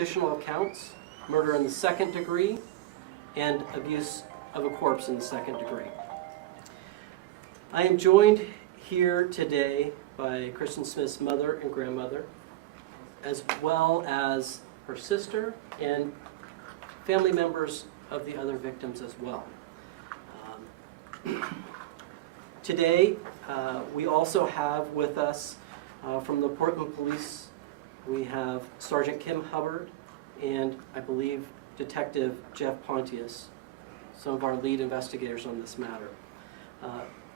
additional counts: murder in the second degree and abuse of a corpse in the second degree. I am joined here today by Kristen Smith's mother and grandmother, as well as her sister and family members of the other victims as well. Today, we also have with us from the Portland Police, we have Sergeant Kim Hubbard and I believe Detective Jeff Pontius, some of our lead investigators on this matter.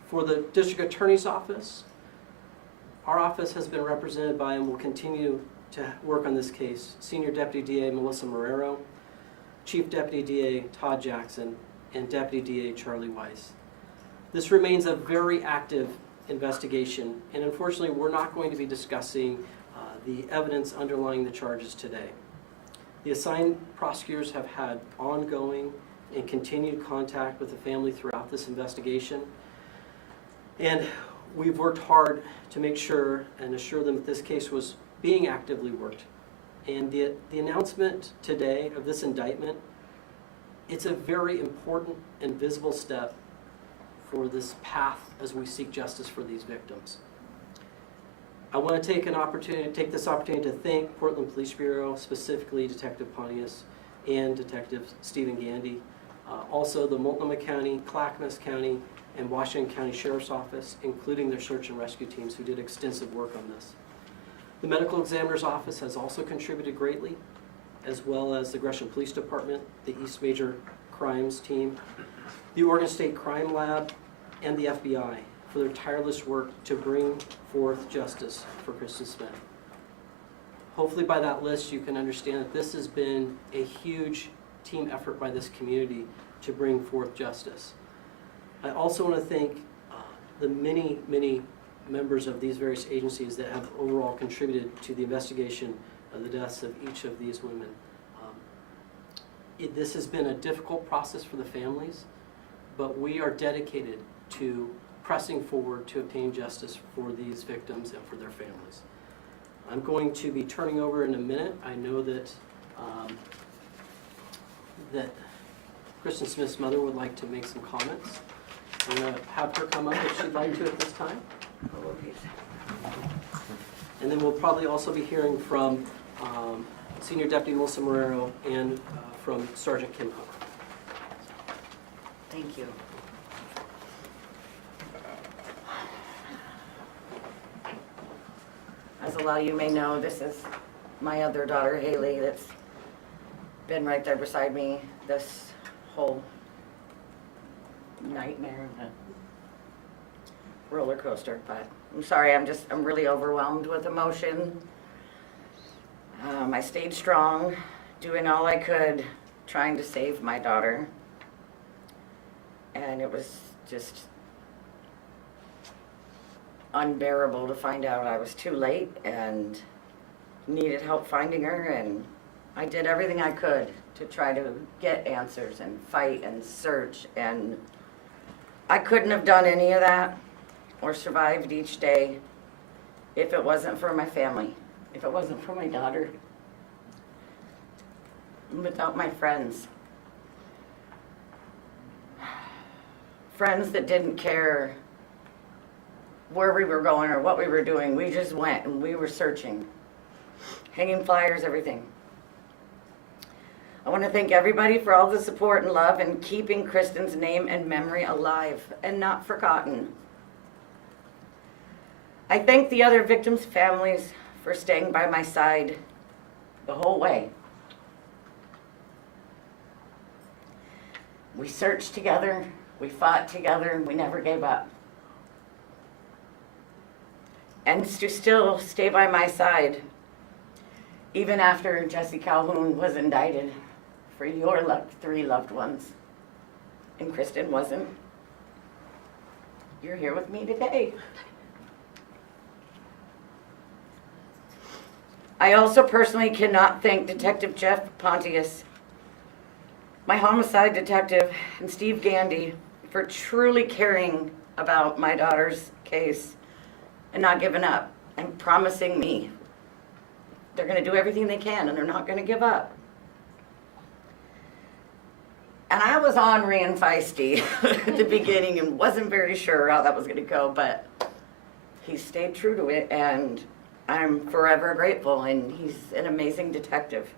For the District Attorney's Office, our office has been represented by and will continue to work on this case Senior Deputy DA Melissa Marrero, Chief Deputy DA Todd Jackson, and Deputy DA Charlie Weiss. This remains a very active investigation, and unfortunately we're not going to be discussing the evidence underlying the charges today. The assigned prosecutors have had ongoing and continued contact with the family throughout this investigation, and we've worked hard to make sure and assure them that this case was being actively worked. And the announcement today of this indictment, it's a very important and visible step for this path as we seek justice for these victims. I want to take this opportunity to thank Portland Police Bureau, specifically Detective Pontius and Detective Stephen Gandy, also the Multnomah County, Clackamas County, and Washington County Sheriff's Office, including their search and rescue teams who did extensive work on this. The Medical Examiner's Office has also contributed greatly, as well as the Gresham Police Department, the East Major Crimes Team, the Oregon State Crime Lab, and the FBI for their tireless work to bring forth justice for Kristen Smith. Hopefully by that list you can understand that this has been a huge team effort by this community to bring forth justice. I also want to thank the many members of these various agencies that have overall contributed to the investigation of the deaths of each of these women. This has been a difficult process for the families, but we are dedicated to pressing forward to obtain justice for these victims and for their families. I'm going to be turning over in a minute. I know that that Kristen Smith's mother would like to make some comments. I'm going to have her come up if she'd like to at this time. And then we'll probably also be hearing from Senior Deputy Melissa Marrero and from Sergeant Kim Hubbard. Thank you. As a lot of you may know, this is my other daughter, Haley, that's been right there beside me this whole nightmare, the roller coaster. But I'm sorry, I'm really overwhelmed with emotion. I stayed strong, doing all I could, trying to save my daughter. And it was just unbearable to find out I was too late and needed help finding her, and I did everything I could to try to get answers and fight and search, and I couldn't have done any of that or survived each day if it wasn't for my family, if it wasn't for my daughter, without my friends. Friends that didn't care where we were going or what we were doing. We just went and we were searching, hanging flyers, everything. I want to thank everybody for all the support and love and keeping Kristen's name and memory alive and not forgotten. I thank the other victims' families for staying by my side the whole way. We searched together, we fought together, and we never gave up. And to still stay by my side, even after Jesse Calhoun was indicted for your 3 loved ones, and Kristen wasn't. You're here with me today. I also personally cannot thank Detective Jeff Pontius, my homicide detective, and Steve Gandy for truly caring about my daughter's case and not giving up and promising me they're going to do everything they can, and they're not going to give up. And I was ornery and feisty at the beginning and wasn't very sure how that was going to go, but he stayed true to it, and I'm forever grateful, and he's an amazing detective.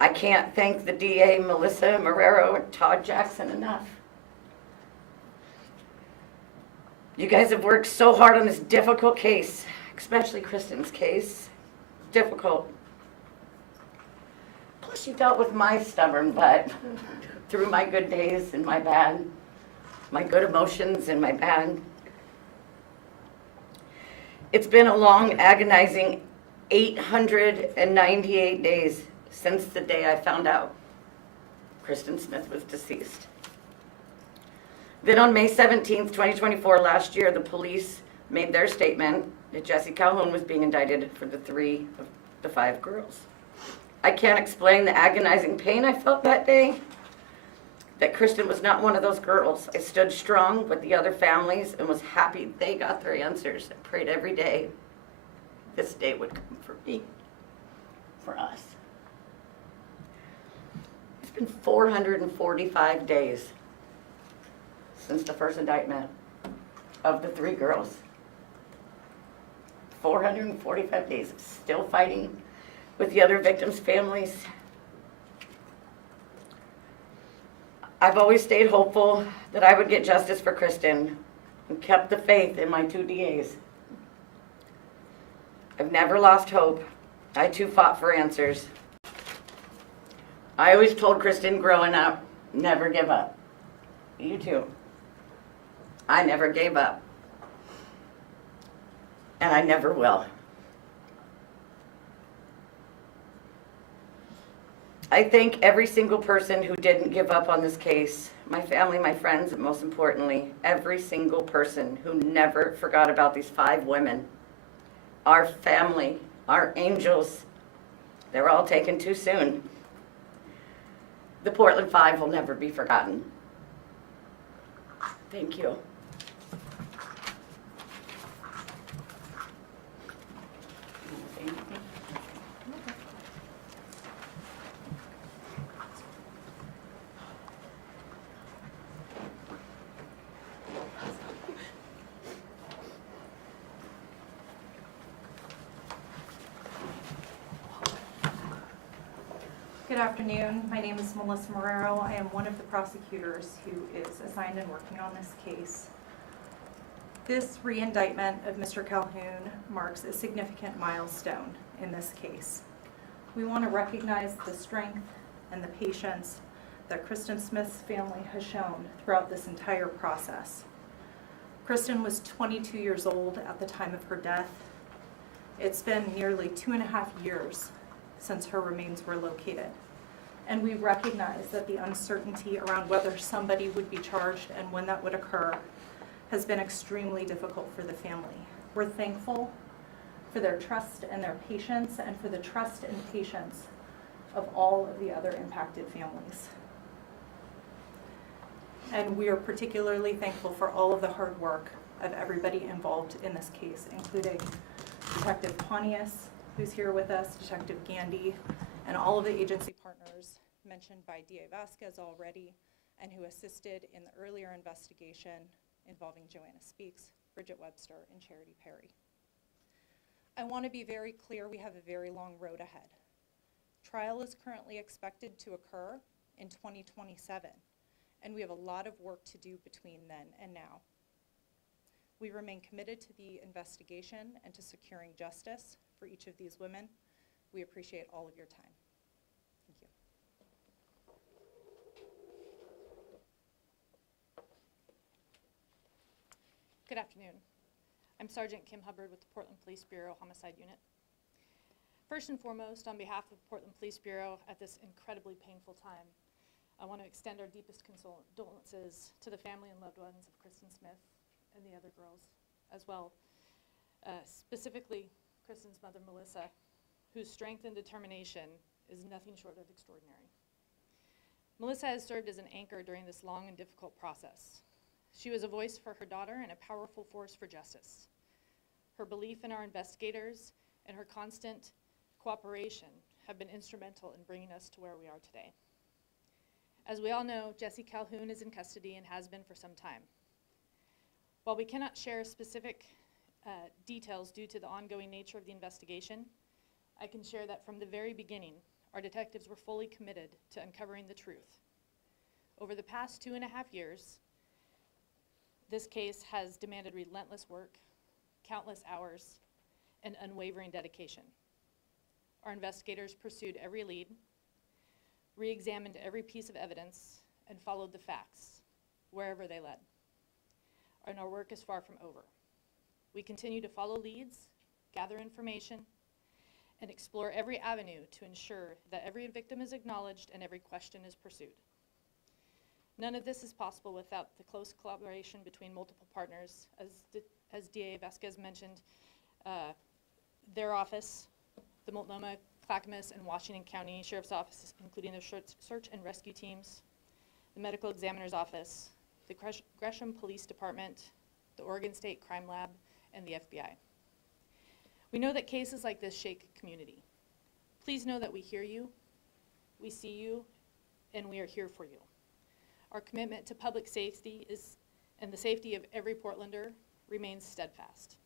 I can't thank the DA, Melissa Marrero, and Todd Jackson enough. You guys have worked so hard on this difficult case, especially Kristen's case. Difficult. Plus, you dealt with my stubborn butt through my good days and my bad, my good emotions and my bad. It's been a long, agonizing 898 days since the day I found out Kristen Smith was deceased. Then on May 17th, 2024, last year, the police made their statement that Jesse Calhoun was being indicted for the 3 of the 5 girls. I can't explain the agonizing pain I felt that day, that Kristen was not one of those girls. I stood strong with the other families and was happy they got their answers. I prayed every day this day would come for me, for us. It's been 445 days since the first indictment of the 3 girls. 445 days of still fighting with the other victims' families. I've always stayed hopeful that I would get justice for Kristen and kept the faith in my 2 DAs. I've never lost hope. I too fought for answers. I always told Kristen growing up, never give up. You too. I never gave up. And I never will. I thank every single person who didn't give up on this case, my family, my friends, and most importantly, every single person who never forgot about these 5 women. Our family, our angels, they were all taken too soon. The Portland 5 will never be forgotten. Thank you. Good afternoon. My name is Melissa Marrero. I am one of the prosecutors who is assigned and working on this case. This re-indictment of Mr. Calhoun marks a significant milestone in this case. We want to recognize the strength and the patience that Kristen Smith's family has shown throughout this entire process. Kristen was 22 years old at the time of her death. It's been nearly 2.5 years since her remains were located. And we recognize that the uncertainty around whether somebody would be charged and when that would occur has been extremely difficult for the family. We're thankful for their trust and their patience and for the trust and patience of all of the other impacted families. And we are particularly thankful for all of the hard work of everybody involved in this case, including Detective Pontius, who's here with us, Detective Gandy, and all of the agency partners mentioned by DA Vasquez already, and who assisted in the earlier investigation involving JoAnna Speaks, Bridget Webster, and Charity Perry. I want to be very clear, we have a very long road ahead. Trial is currently expected to occur in 2027, and we have a lot of work to do between then and now. We remain committed to the investigation and to securing justice for each of these women. We appreciate all of your time. Thank you. Good afternoon. I'm Sergeant Kim Hubbard with the Portland Police Bureau Homicide Unit. First and foremost, on behalf of Portland Police Bureau at this incredibly painful time, I want to extend our deepest condolences to the family and loved ones of Kristen Smith and the other girls as well. Specifically, Kristen's mother, Melissa, whose strength and determination is nothing short of extraordinary. Melissa has served as an anchor during this long and difficult process. She was a voice for her daughter and a powerful force for justice. Her belief in our investigators and her constant cooperation have been instrumental in bringing us to where we are today. As we all know, Jesse Calhoun is in custody and has been for some time. While we cannot share specific details due to the ongoing nature of the investigation, I can share that from the very beginning, our detectives were fully committed to uncovering the truth. Over the past 2.5 years, this case has demanded relentless work, countless hours, and unwavering dedication. Our investigators pursued every lead, re-examined every piece of evidence, and followed the facts, wherever they led. And our work is far from over. We continue to follow leads, gather information, and explore every avenue to ensure that every victim is acknowledged and every question is pursued. None of this is possible without the close collaboration between multiple partners. As DA Vasquez mentioned, their office, the Multnomah, Clackamas, and Washington County Sheriff's Offices, including the search and rescue teams, the Medical Examiner's Office, the Gresham Police Department, the Oregon State Crime Lab, and the FBI. We know that cases like this shake a community. Please know that we hear you, we see you, and we are here for you. Our commitment to public safety and the safety of every Portlander remains steadfast.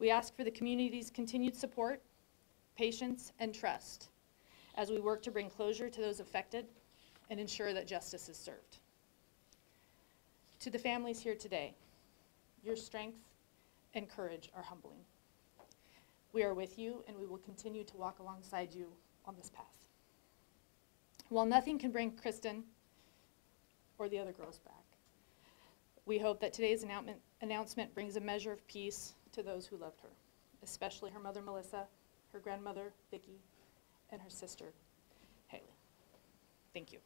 We ask for the community's continued support, patience, and trust as we work to bring closure to those affected and ensure that justice is served. To the families here today, your strength and courage are humbling. We are with you, and we will continue to walk alongside you on this path. While nothing can bring Kristen or the other girls back, we hope that today's announcement brings a measure of peace to those who loved her, especially her mother, Melissa, her grandmother, Vicki, and her sister, Haley. Thank you.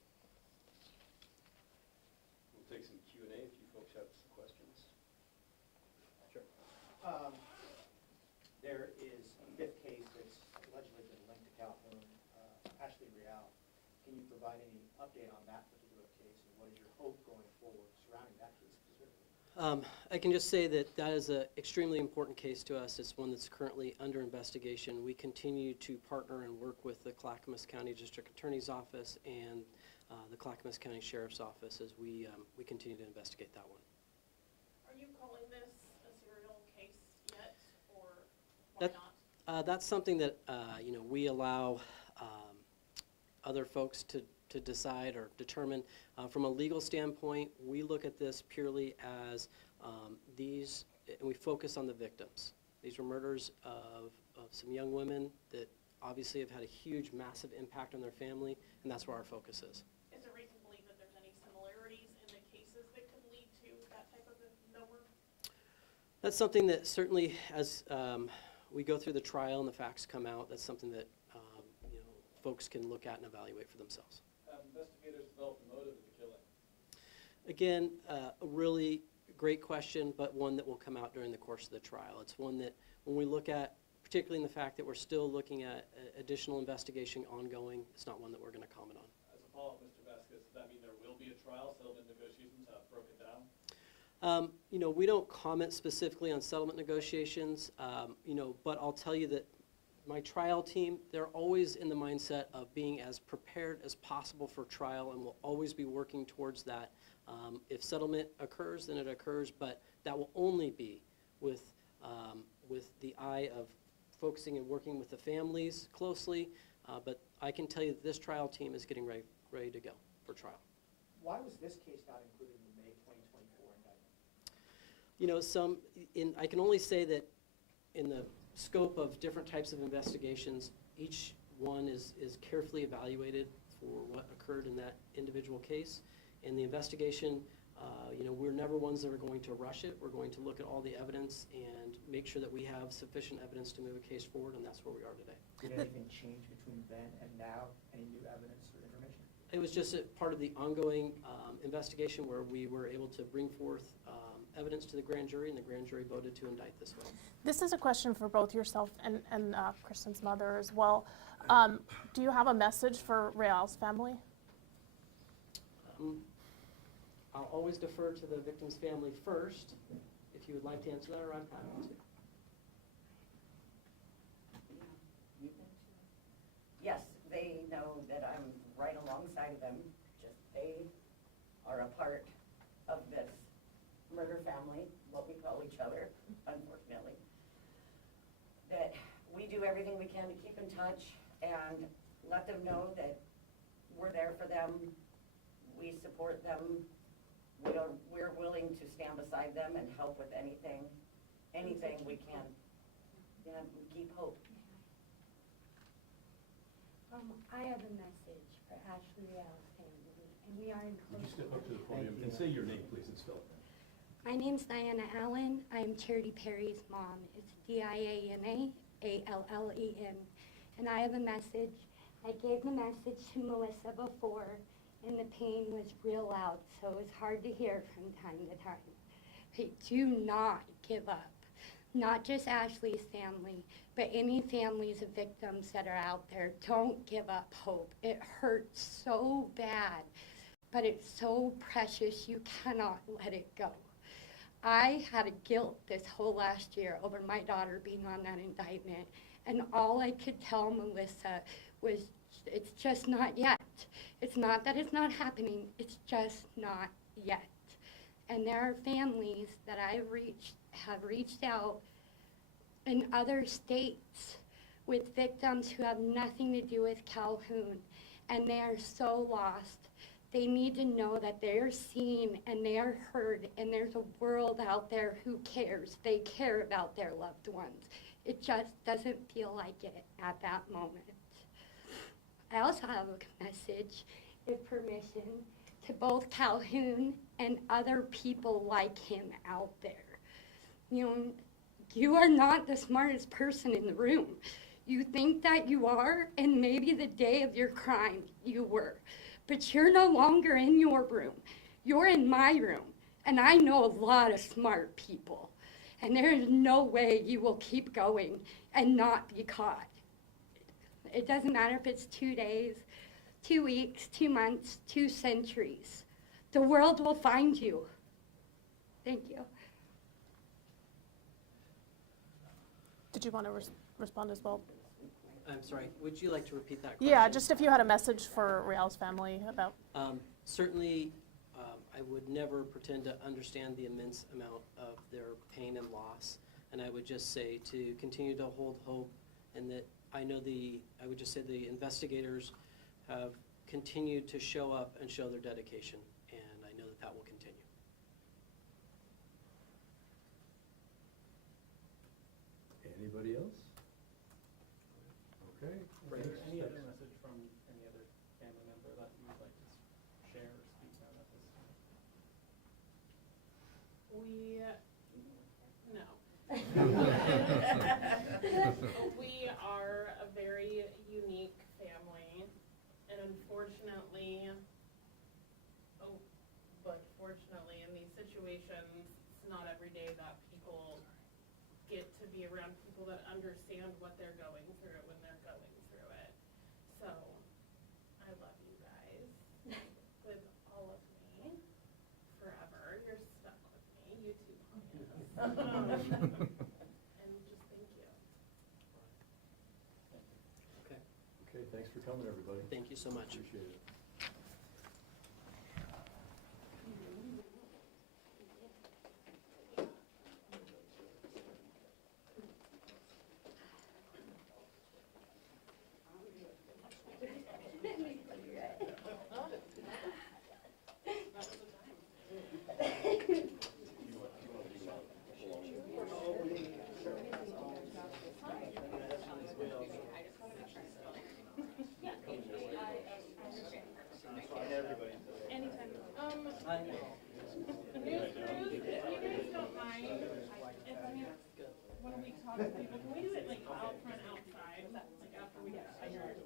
We'll take some Q&A if you folks have some questions. Sure. There is a fifth case that's allegedly been linked to Calhoun, Ashley Real. Can you provide any update on that particular case, and what is your hope going forward surrounding that case specifically? I can just say that that is an extremely important case to us. It's one that's currently under investigation. We continue to partner and work with the Clackamas County District Attorney's Office and the Clackamas County Sheriff's Office as we continue to investigate that one. Are you calling this a serial case yet, or why not? That's something that we allow other folks to decide or determine. From a legal standpoint, we look at this purely as and we focus on the victims. These were murders of some young women that obviously have had a huge, massive impact on their family, and that's where our focus is. Is there reason to believe that there's any similarities in the cases that could lead to that type of a number? That's something that certainly, as we go through the trial and the facts come out, that's something that folks can look at and evaluate for themselves. Have investigators developed the motive of the killing? Again, a really great question, but one that will come out during the course of the trial. It's one that when we look at, particularly in the fact that we're still looking at additional investigation ongoing, it's not one that we're going to comment on. As a follow-up, Mr. Vasquez, does that mean there will be a trial? Settlement negotiations have broken down? We don't comment specifically on settlement negotiations, but I'll tell you that my trial team, they're always in the mindset of being as prepared as possible for trial, and will always be working towards that. If settlement occurs, then it occurs, but that will only be with the eye of focusing and working with the families closely. But I can tell you that this trial team is getting ready to go for trial. Why was this case not included in the May 2024 indictment? I can only say that in the scope of different types of investigations, each one is carefully evaluated for what occurred in that individual case. And the investigation, we're never ones that are going to rush it. We're going to look at all the evidence and make sure that we have sufficient evidence to move a case forward, and that's where we are today. Did anything change between then and now? Any new evidence or information? It was just a part of the ongoing investigation where we were able to bring forth evidence to the grand jury, and the grand jury voted to indict this way. This is a question for both yourself and Kristen's mother as well. Do you have a message for Real's family? I'll always defer to the victim's family first. If you would like to answer that, or I'm happy to. part of this murder family, what we call each other, unfortunately, that we do everything we can to keep in touch and let them know that we're there for them, we support them, we're willing to stand beside them and help with anything we can. Yeah, we keep hope. I have a message for Ashley Real's family, and we are in Would you close. step up to the podium and say your name, please, and spell it? My name's Diana Allen. I am Charity Perry's mom. It's Diana Allen. And I have a message. I gave the message to Melissa before, and the pain was real loud, so it was hard to hear from time to time. But do not give up. Not just Ashley's family, but any families of victims that are out there. Don't give up hope. It hurts so bad, but it's so precious you cannot let it go. I had a guilt this whole last year over my daughter being on that indictment, and all I could tell Melissa was, it's just not yet. It's not that it's not happening, it's just not yet. And there are families that have reached out in other states with victims who have nothing to do with Calhoun, and they are so lost. They need to know that they're seen and they are heard, and there's a world out there who cares. They care about their loved ones. It just doesn't feel like it at that moment. I also have a message, if permission, to both Calhoun and other people like him out there. You know, you are not the smartest person in the room. You think that you are, and maybe the day of your crime you were. But you're no longer in your room. You're in my room. And I know a lot of smart people. And there is no way you will keep going and not be caught. It doesn't matter if it's 2 days, 2 weeks, 2 months, 2 centuries. The world will find you. Thank you. Did you want to respond as well? I'm sorry, would you like to repeat that question? Yeah, just if you had a message for Real's family about. Certainly, I would never pretend to understand the immense amount of their pain and loss, and I would just say to continue to hold hope, and that I would just say the investigators have continued to show up and show their dedication, and I know that that will continue. Anybody else? Okay. Is there any other message from any other family member that you would like to share or speak on at this time? We are a very unique family, and unfortunately, but fortunately in these situations, it's not every day that people get to be around people that understand what they're going through when they're going through it. So, I love you guys with all of me forever. You're stuck with me, you too, Pontius. And just thank you. Okay, Okay, thanks for coming, everybody. thank you so much. Appreciate it. Anytime. If you guys don't mind, when we talk to people, can we do it like out front, outside, like after we get hired?